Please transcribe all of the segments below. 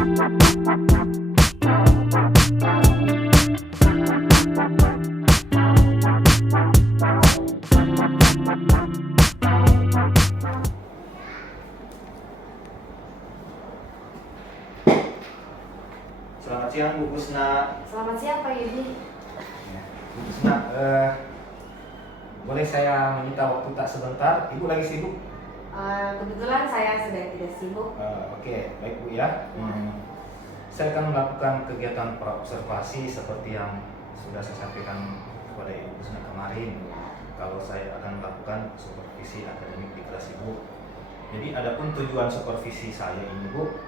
Selamat siang Bu Busna. Selamat siang Pak Yudi. Bu Busna, boleh saya meminta waktu tak sebentar? Ibu lagi sibuk? Kebetulan saya sedang tidak sibuk. Oke, baik Bu ya. Saya akan melakukan kegiatan praobservasi seperti yang sudah saya sampaikan kepada Ibu Busna kemarin. Kalau saya akan melakukan supervisi akademik di kelas Ibu. Jadi adapun tujuan supervisi saya ini Bu,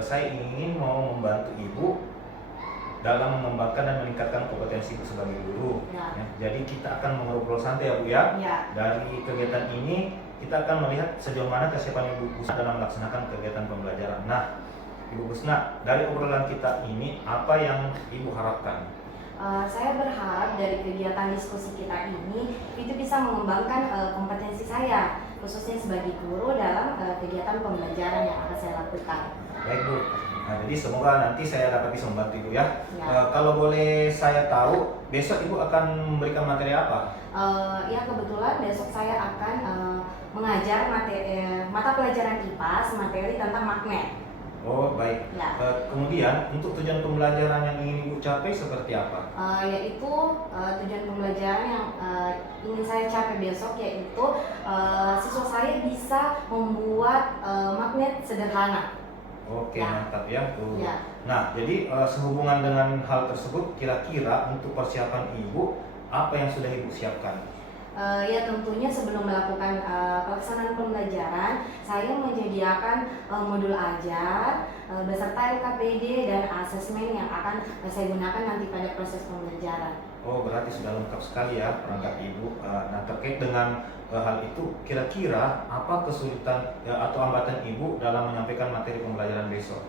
saya ingin mau membantu Ibu dalam mengembangkan dan meningkatkan kompetensi Ibu sebagai guru. Ya. Jadi kita akan mengobrol santai ya Bu ya. Ya. Dari kegiatan ini kita akan melihat sejauh mana kesiapan Ibu Busna dalam melaksanakan kegiatan pembelajaran. Nah, Ibu Busna, dari obrolan kita ini apa yang Ibu harapkan? Saya berharap dari kegiatan diskusi kita ini itu bisa mengembangkan kompetensi saya, khususnya sebagai guru dalam kegiatan pembelajaran yang akan saya lakukan. Baik Bu, nah, jadi semoga nanti saya dapat bisa membantu Ibu ya. Ya. Kalau boleh saya tahu, besok Ibu akan memberikan materi apa? Ya kebetulan besok saya akan mengajar mata pelajaran IPA materi tentang magnet. Oh baik. Ya. Kemudian untuk tujuan pembelajaran yang ingin Ibu capai seperti apa? Yaitu tujuan pembelajaran yang ingin saya capai besok yaitu siswa saya bisa membuat magnet sederhana. Oke, Ya. mantap ya. Ya. Nah, jadi sehubungan dengan hal tersebut, kira-kira untuk persiapan Ibu, apa yang sudah Ibu siapkan? Ya tentunya sebelum melakukan pelaksanaan pembelajaran, saya menyediakan modul ajar beserta LKPD dan asesmen yang akan saya gunakan nanti pada proses pembelajaran. Oh, berarti sudah lengkap sekali ya perangkat Ibu. Nah, terkait dengan hal itu, kira-kira apa kesulitan atau hambatan Ibu dalam menyampaikan materi pembelajaran besok?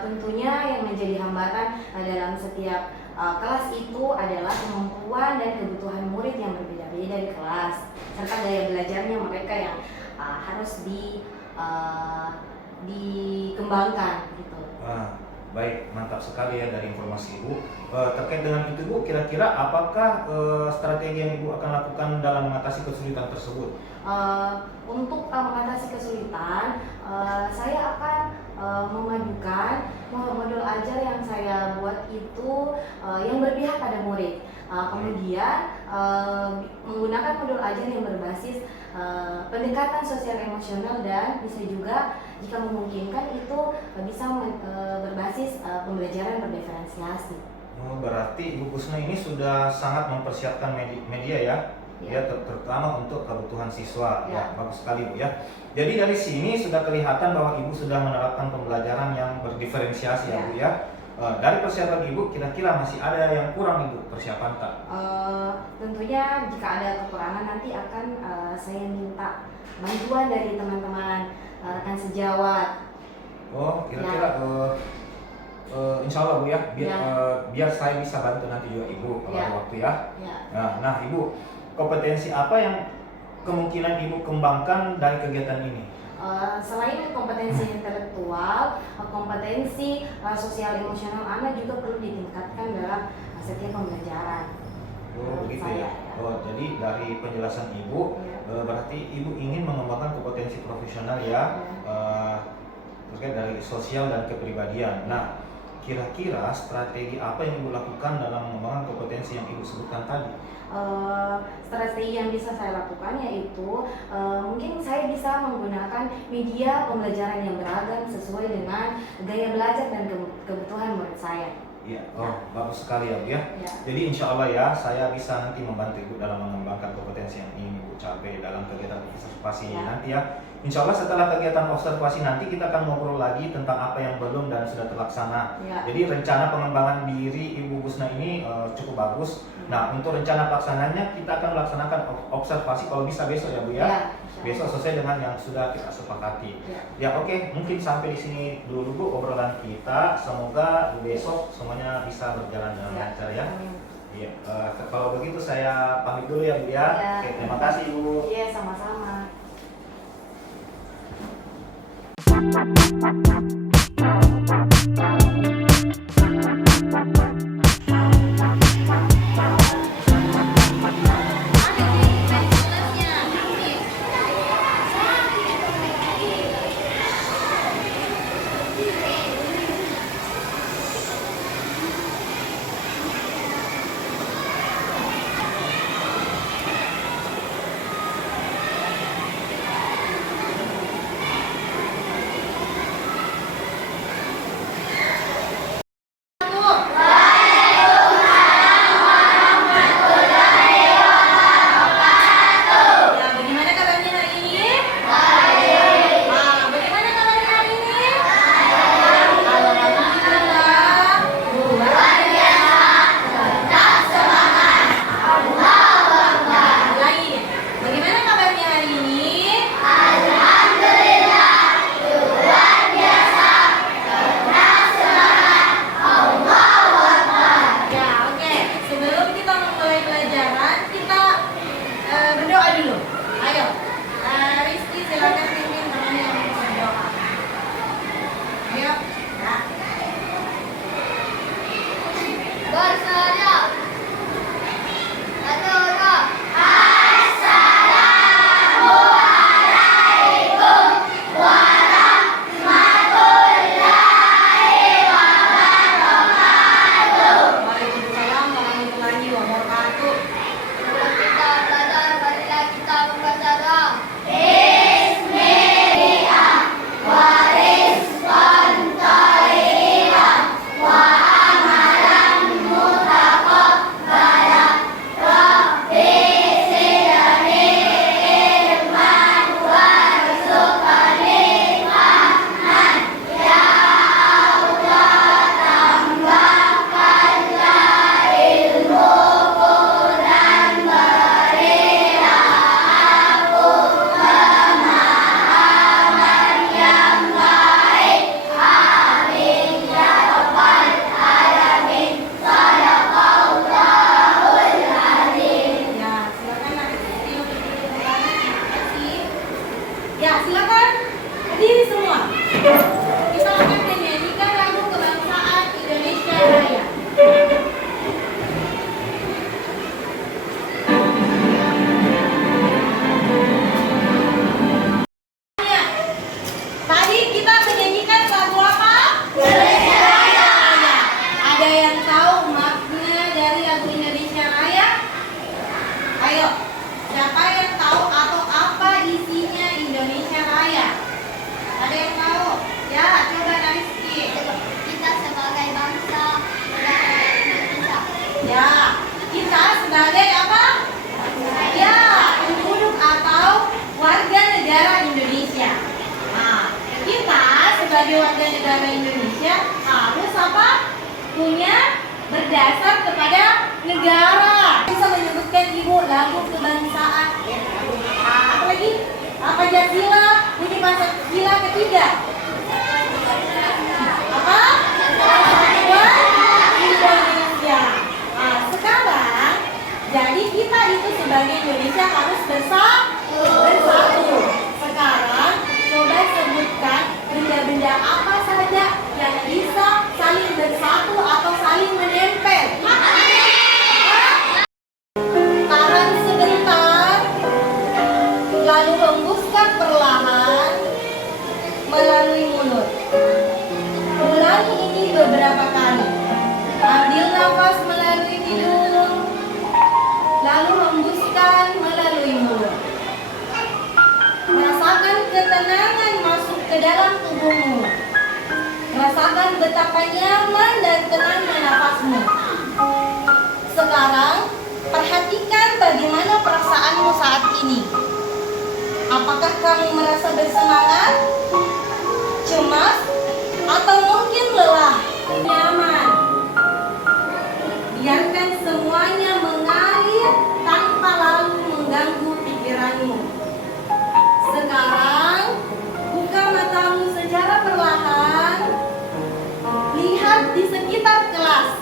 Tentunya yang menjadi hambatan dalam setiap kelas itu adalah kemampuan dan kebutuhan murid yang berbeda-beda di kelas, serta gaya belajarnya mereka yang harus dikembangkan gitu. Baik, mantap sekali ya dari informasi Ibu. Terkait dengan itu Bu, kira-kira apakah strategi yang Ibu akan lakukan dalam mengatasi kesulitan tersebut? Untuk mengatasi kesulitan, saya akan memadukan modul ajar yang saya buat itu yang berpihak pada murid. Kemudian menggunakan modul ajar yang berbasis pendekatan sosial emosional dan bisa juga jika memungkinkan itu bisa berbasis pembelajaran berdiferensiasi. Berarti Ibu Busna ini sudah sangat mempersiapkan media ya? Ya, terutama untuk kebutuhan siswa. Ya, bagus sekali Bu ya. Jadi dari sini sudah kelihatan bahwa Ibu sudah menerapkan pembelajaran yang berdiferensiasi ya Bu ya. Dari persiapan Ibu, kira-kira masih ada yang kurang Ibu persiapan tak? Tentunya jika ada kekurangan nanti akan saya minta bantuan dari teman-teman rekan sejawat. Oh, kira-kira insya Allah Bu ya, biar saya bisa bantu nanti juga Ibu kalau ada waktu ya. Nah Ibu, kompetensi apa yang kemungkinan Ibu kembangkan dari kegiatan ini? Selain kompetensi intelektual, kompetensi sosial emosional anak juga perlu ditingkatkan dalam setiap pembelajaran. Oh begitu ya. Oh jadi dari penjelasan Ibu, berarti Ibu ingin mengembangkan kompetensi profesional ya, terkait dari sosial dan kepribadian. Nah, kira-kira strategi apa yang Ibu lakukan dalam mengembangkan kompetensi yang Ibu sebutkan tadi? Strategi yang bisa saya lakukan yaitu mungkin saya bisa menggunakan media pembelajaran yang beragam sesuai dengan gaya belajar dan kebutuhan murid saya. Iya, bagus sekali ya Bu ya. Jadi insya Allah ya, saya bisa nanti membantu Ibu dalam mengembangkan kompetensi yang ingin Ibu capai dalam kegiatan observasi nanti ya. Insya Allah setelah kegiatan observasi nanti kita akan ngobrol lagi tentang apa yang belum dan sudah terlaksana. Jadi rencana pengembangan diri Ibu Busna ini cukup bagus. Nah, untuk rencana pelaksananya kita akan melaksanakan observasi kalau bisa besok ya Bu ya. Besok sesuai dengan yang sudah kita sepakati. Ya oke, mungkin sampai di sini dulu Bu obrolan kita. Semoga besok semuanya bisa berjalan dengan lancar ya. Iya, kalau begitu saya pamit dulu ya Bu ya. Oke, terima kasih Bu. Iya, sama-sama. negara Indonesia harus apa? Punya berdasar kepada negara. Bisa menyebutkan ibu lagu kebangsaan. Apa lagi? Pancasila, bunyi Pancasila ketiga. Apa? Persatuan Indonesia. Nah, sekarang jadi kita itu sebagai Indonesia harus bersatu. Sekarang coba sebutkan benda-benda apa saja yang bisa saling bersatu atau saling menempel. Tahan sebentar, lalu hembuskan perlahan melalui mulut. Ulangi ini beberapa kali. Ambil nafas melalui hidung, lalu hembuskan melalui mulut. Rasakan ketenangan masuk ke dalam tubuhmu. Rasakan betapa nyaman dan tenangnya nafasmu. Sekarang, perhatikan bagaimana perasaanmu saat ini. Apakah kamu merasa bersemangat, cemas, atau mungkin lelah? Nyaman. Biarkan semuanya mengalir tanpa lalu mengganggu pikiranmu. Sekarang, buka matamu secara perlahan. Lihat di sekitar kelas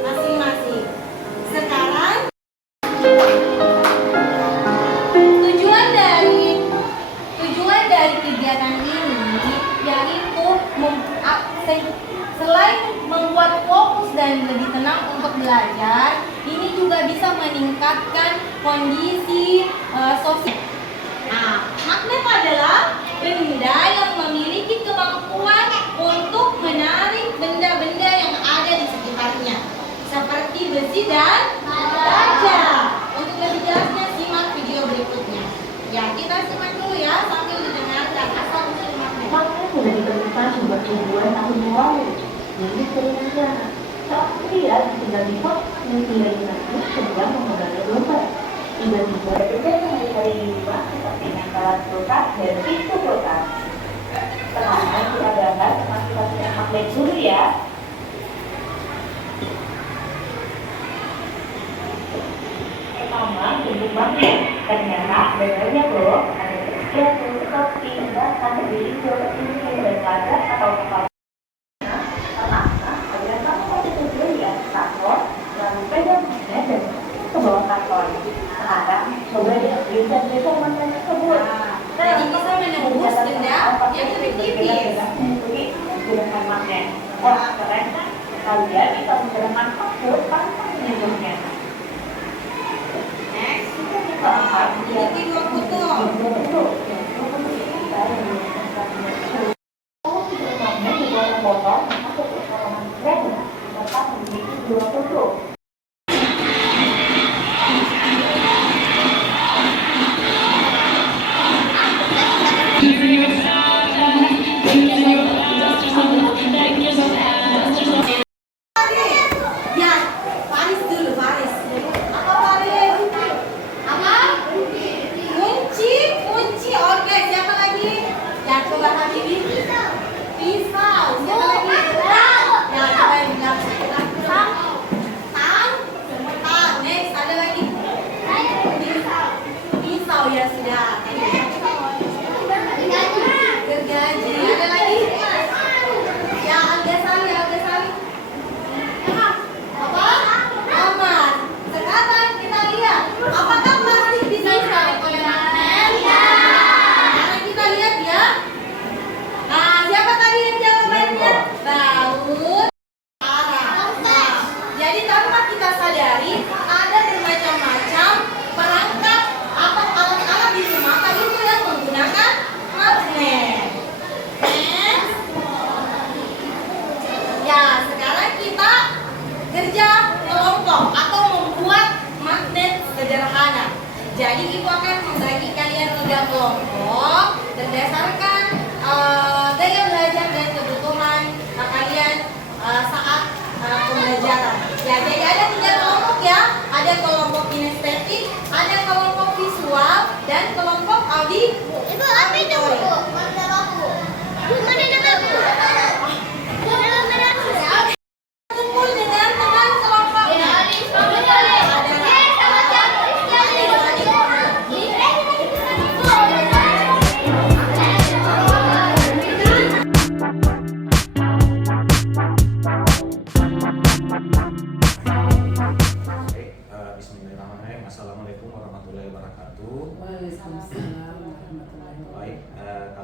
masing-masing. Sekarang, tujuan dari kegiatan ini yaitu selain membuat fokus dan lebih tenang untuk belajar, ini juga bisa meningkatkan kondisi sosial. Nah, magnet adalah benda yang memiliki kemampuan untuk menarik benda-benda yang ada di sekitarnya, seperti besi dan baja. Untuk lebih jelasnya simak video berikutnya. Ya, kita simak dulu ya sambil didengarkan asal-usul magnet. Magnet sudah ditemukan sumber tujuan tahun lalu. Jadi sering aja. Saat pria tinggal di kos dan tinggal di Nasus sedang memegang dompet. Tiba-tiba benda yang dicari di rumah seperti nakalan kulkas dan pintu kulkas. Sekarang kita gambar kapasitas magnet dulu ya. Pertama, bentuk magnet. Ternyata benarnya loh ada jatuh, seperti bahkan di hijau, ini dan badan atau kepala. Pertama, adalah kamu harus berdiri di atas kantor, lalu pegang magnet dan ke bawah kantor. Sekarang, coba diaktifkan magnet tersebut. Jadi bisa menembus benda yang lebih tipis. Menggunakan magnet. Wah, keren kan? Kalian bisa menggunakan paku tanpa menyentuhnya. Next, ini dua foto. Ya, Faris dulu, Faris. Apa Faris? Apa? Kunci. Oke, siapa lagi? Ya, coba Habibi. Pisau. Siapa lagi? Ya, coba yang bilang. Tang. Next, ada lagi? Pisau ya sudah. Gergaji. Ada lagi? Ya, Algasali. Apa? Aman. Sekarang kita lihat, apakah plastik bisa ditarik oleh magnet? Sekarang kita lihat ya. Nah, siapa tadi yang jawabannya? Baut. Nah, jadi tanpa kita sadari, ada bermacam-macam perangkat atau alat-alat di rumah itu yang menggunakan magnet. Next. Ya, sekarang kita kerja kelompok atau membuat magnet sederhana. Jadi ibu akan membagi kalian 3 kelompok berdasarkan gaya belajar dan kebutuhan kalian saat pembelajaran. Ya, jadi ada 3 kelompok ya. Ada kelompok kinestetik, ada kelompok visual, dan kelompok auditory. Ibu, apa itu, Bu? Mana aku? Mana aku?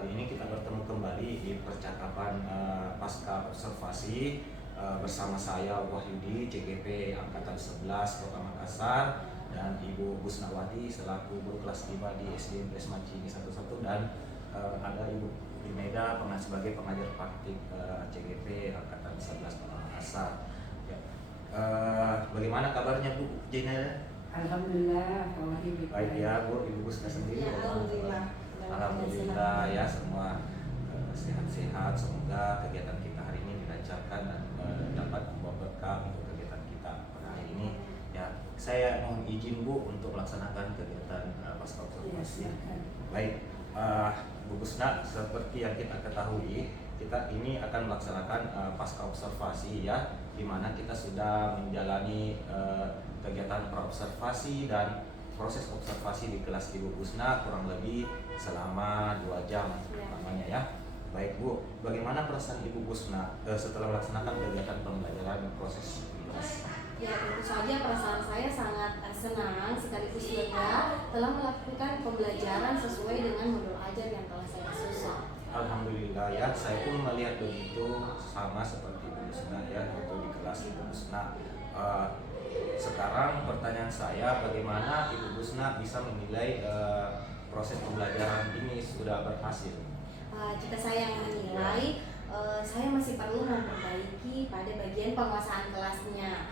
kali ini kita bertemu kembali di percakapan pasca observasi bersama saya Wahyudi, CGP Angkatan 11 Kota Makassar, dan Ibu Busnawati selaku guru kelas 5 di SD Impres Mancini 11, dan ada Ibu Imeda sebagai pengajar praktik CGP Angkatan 11 Kota Makassar. Ya. Bagaimana kabarnya Bu Jainada? Alhamdulillah, Baik ya Bu, Ibu Busna sendiri. Ya, alhamdulillah. Alhamdulillah ya, semua sehat-sehat. Semoga kegiatan kita hari ini dilancarkan dan dapat membawa berkah untuk kegiatan kita pada hari ini. Ya, saya mohon izin Bu untuk melaksanakan kegiatan pasca observasi. Baik, Bu Busna, seperti yang kita ketahui, kita ini akan melaksanakan pasca observasi ya, di mana kita sudah menjalani kegiatan praobservasi dan proses observasi di kelas Ibu Busna kurang lebih selama 2 jam lamanya ya. Baik Bu, bagaimana perasaan Ibu Busna setelah melaksanakan kegiatan pembelajaran proses di kelas? Ya, tentu saja perasaan saya sangat senang sekaligus lega telah melakukan pembelajaran sesuai dengan modul ajar yang telah saya susun. Alhamdulillah ya, saya pun melihat begitu sama seperti Ibu Busna ya, waktu di kelas Ibu Busna. Sekarang pertanyaan saya, bagaimana Ibu Busna bisa menilai proses pembelajaran ini sudah berhasil? Jika saya yang menilai, saya masih perlu memperbaiki pada bagian penguasaan kelasnya.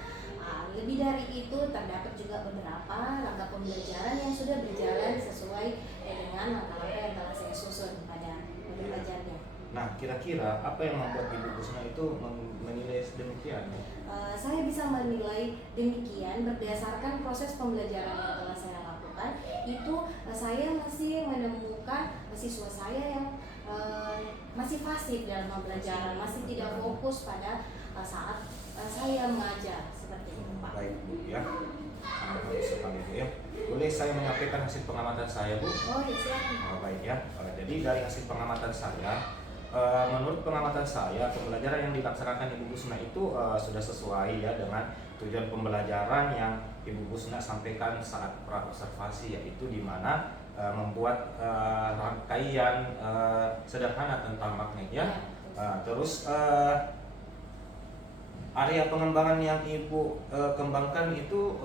Lebih dari itu, terdapat juga beberapa langkah pembelajaran yang sudah berjalan sesuai dengan langkah-langkah yang telah saya susun pada modul ajarnya. Nah, kira-kira apa yang membuat Ibu Busna itu menilai demikian? Saya bisa menilai demikian berdasarkan proses pembelajaran yang telah saya lakukan. Itu saya masih menemukan siswa saya yang masih fasih dalam pembelajaran, masih tidak fokus pada saat saya mengajar seperti itu, Pak. Baik Bu ya, bagus sekali Bu ya. Boleh saya menyampaikan hasil pengamatan saya Bu? Oh ya, silakan. Baik ya. Jadi dari hasil pengamatan saya, menurut pengamatan saya, pembelajaran yang dilaksanakan Ibu Busna itu sudah sesuai ya dengan tujuan pembelajaran yang Ibu Busna sampaikan saat praobservasi, yaitu di mana membuat rangkaian sederhana tentang magnet ya. Terus area pengembangan yang Ibu kembangkan itu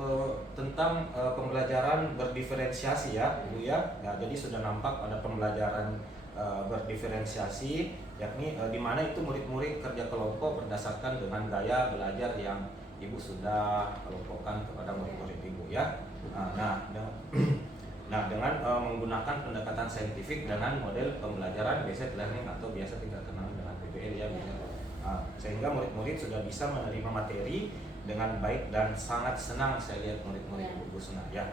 tentang pembelajaran berdiferensiasi ya Bu ya. Nah, jadi sudah nampak ada pembelajaran berdiferensiasi, yakni di mana itu murid-murid kerja kelompok berdasarkan dengan gaya belajar yang Ibu sudah kelompokkan kepada murid-murid Ibu ya. Nah, dengan menggunakan pendekatan saintifik dengan model pembelajaran basic learning atau biasa kita kenal dengan PBL ya. Sehingga murid-murid sudah bisa menerima materi dengan baik dan sangat senang saya lihat murid-murid Ibu Busna ya.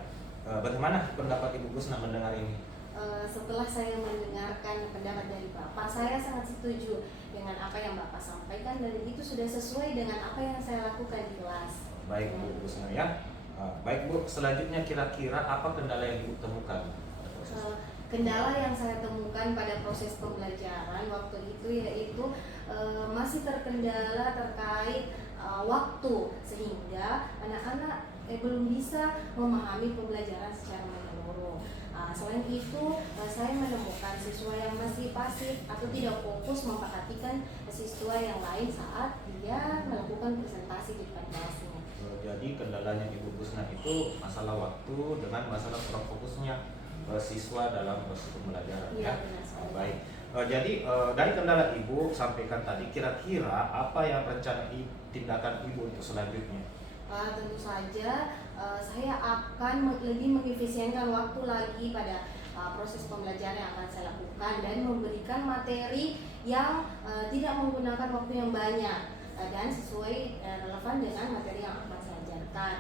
Bagaimana pendapat Ibu Busna mendengar ini? Setelah saya mendengarkan pendapat dari Bapak, saya sangat setuju dengan apa yang Bapak sampaikan dan itu sudah sesuai dengan apa yang saya lakukan di kelas. Baik Bu Busna ya. Baik Bu, selanjutnya kira-kira apa kendala yang Ibu temukan pada proses? Kendala yang saya temukan pada proses pembelajaran waktu itu yaitu masih terkendala terkait waktu, sehingga anak-anak belum bisa memahami pembelajaran secara menyeluruh. Selain itu, saya menemukan siswa yang masih pasif atau tidak fokus memperhatikan siswa yang lain saat dia melakukan presentasi di depan kelasnya. Jadi kendalanya Ibu Busna itu masalah waktu dengan masalah kurang fokusnya siswa dalam proses pembelajaran ya. Baik. Jadi dari kendala Ibu sampaikan tadi, kira-kira apa yang rencana tindakan Ibu untuk selanjutnya? Tentu saja saya akan lebih mengefisienkan waktu lagi pada proses pembelajaran yang akan saya lakukan dan memberikan materi yang tidak menggunakan waktu yang banyak dan sesuai relevan dengan materi yang akan saya ajarkan.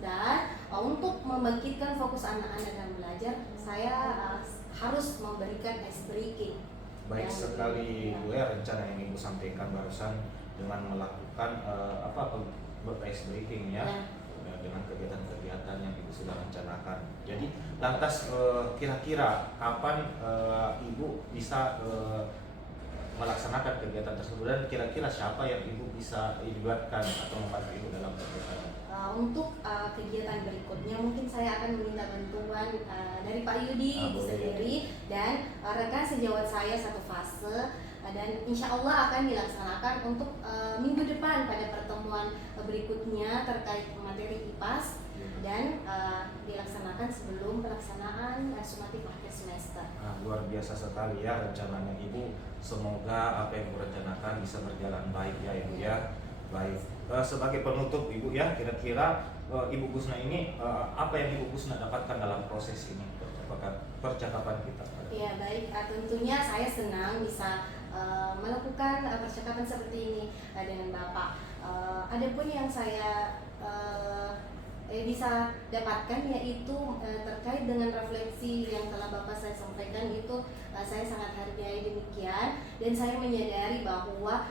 Dan untuk membangkitkan fokus anak-anak dalam belajar, saya harus memberikan ice breaking. Baik sekali Bu ya, rencana yang Ibu sampaikan barusan dengan melakukan ice breaking ya. Dengan kegiatan-kegiatan yang Ibu sudah rencanakan. Jadi lantas kira-kira kapan Ibu bisa melaksanakan kegiatan tersebut, dan kira-kira siapa yang Ibu bisa libatkan atau membantu Ibu dalam kegiatan? Untuk kegiatan berikutnya mungkin saya akan meminta bantuan dari Pak Yudi Boleh. sendiri dan rekan sejawat saya satu fase, dan insya Allah akan dilaksanakan untuk minggu depan pada pertemuan berikutnya terkait materi IPAS dan dilaksanakan sebelum pelaksanaan sumatif akhir semester. Luar biasa sekali ya rencananya Ibu. Semoga apa yang Ibu rencanakan bisa berjalan baik ya Ibu ya. Baik, sebagai penutup Ibu ya, kira-kira Ibu Gusna ini apa yang Ibu Gusna dapatkan dalam proses ini percakapan kita? Ya baik, tentunya saya senang bisa melakukan percakapan seperti ini dengan Bapak. Adapun yang saya bisa dapatkan yaitu terkait dengan refleksi yang telah Bapak saya sampaikan itu saya sangat hargai demikian, dan saya menyadari bahwa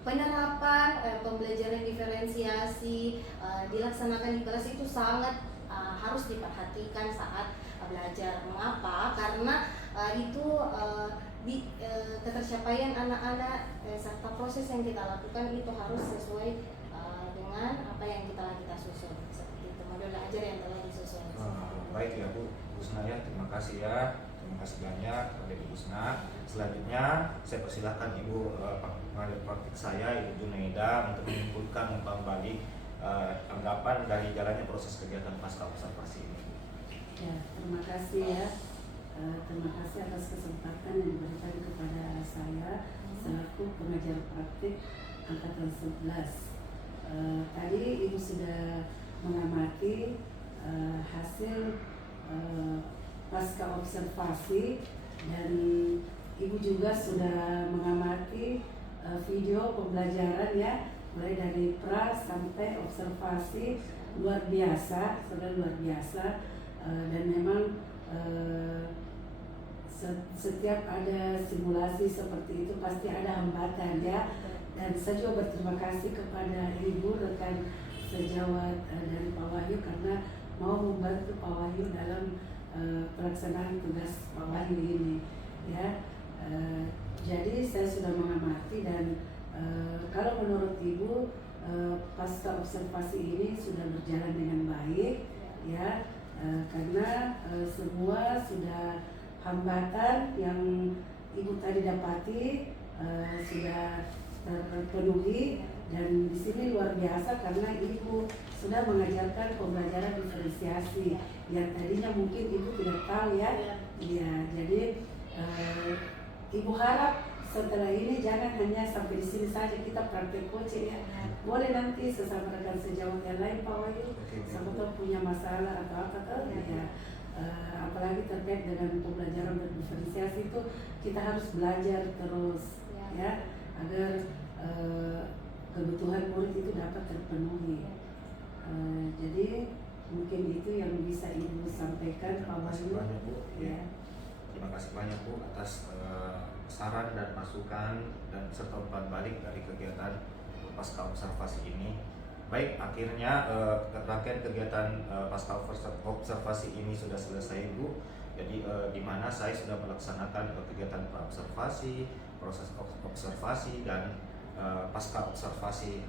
penerapan pembelajaran diferensiasi dilaksanakan di kelas itu sangat harus diperhatikan saat belajar. Mengapa? Karena itu ketercapaian anak-anak serta proses yang kita lakukan itu harus sesuai dengan apa yang kita susun. Seperti itu modul belajar yang telah disusun. Baik ya Bu Gusna ya, terima kasih ya. Terima kasih banyak kepada Ibu Gusna. Selanjutnya saya persilahkan Ibu pengajar praktik saya Ibu Junaida untuk menyimpulkan umpan balik anggapan dari jalannya proses kegiatan pasca observasi ini. Ya, terima kasih ya. Terima kasih atas kesempatan yang diberikan kepada saya selaku pengajar praktik angkatan 11. Tadi Ibu sudah mengamati hasil pasca observasi, dan Ibu juga sudah mengamati video pembelajaran ya, mulai dari pra sampai observasi. Luar biasa, sudah luar biasa. Dan memang setiap ada simulasi seperti itu pasti ada hambatan ya. Dan saya juga berterima kasih kepada Ibu rekan sejawat dari Pak Wahyu karena mau membantu Pak Wahyu dalam pelaksanaan tugas Pak Wahyu ini ya. Jadi saya sudah mengamati, dan kalau menurut Ibu pasca observasi ini sudah berjalan dengan baik ya, karena semua sudah hambatan yang Ibu tadi dapati sudah terpenuhi. Dan di sini luar biasa karena Ibu sudah mengajarkan pembelajaran diferensiasi yang tadinya mungkin Ibu tidak tahu ya. Ya, jadi Ibu harap setelah ini jangan hanya sampai di sini saja kita praktek coaching ya. Boleh nanti sesama rekan sejawat yang lain Pak Wahyu, sama tahu punya masalah atau apa tuh ya. Apalagi terkait dengan pembelajaran berdiferensiasi itu kita harus belajar terus ya, agar kebutuhan murid itu dapat terpenuhi. Jadi mungkin itu yang bisa Ibu sampaikan Pak Wahyu. Ya. Terima kasih banyak Bu atas saran dan masukan dan serta umpan balik dari kegiatan pasca observasi ini. Baik, akhirnya rangkaian kegiatan pasca observasi ini sudah selesai Bu. Jadi di mana saya sudah melaksanakan kegiatan pra-observasi, proses observasi dan pasca observasi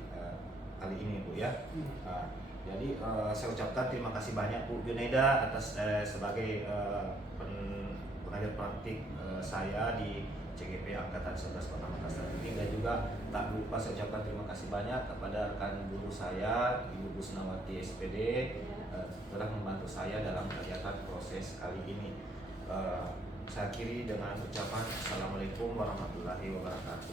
kali ini Bu ya. Jadi saya ucapkan terima kasih banyak Bu Junaida atas sebagai pengajar praktik saya di CGP Angkatan 11 Kota Makassar ini, dan juga tak lupa saya ucapkan terima kasih banyak kepada rekan guru saya Ibu Gusnawati SPD telah membantu saya dalam kegiatan proses kali ini. Saya akhiri dengan ucapan Assalamualaikum warahmatullahi wabarakatuh.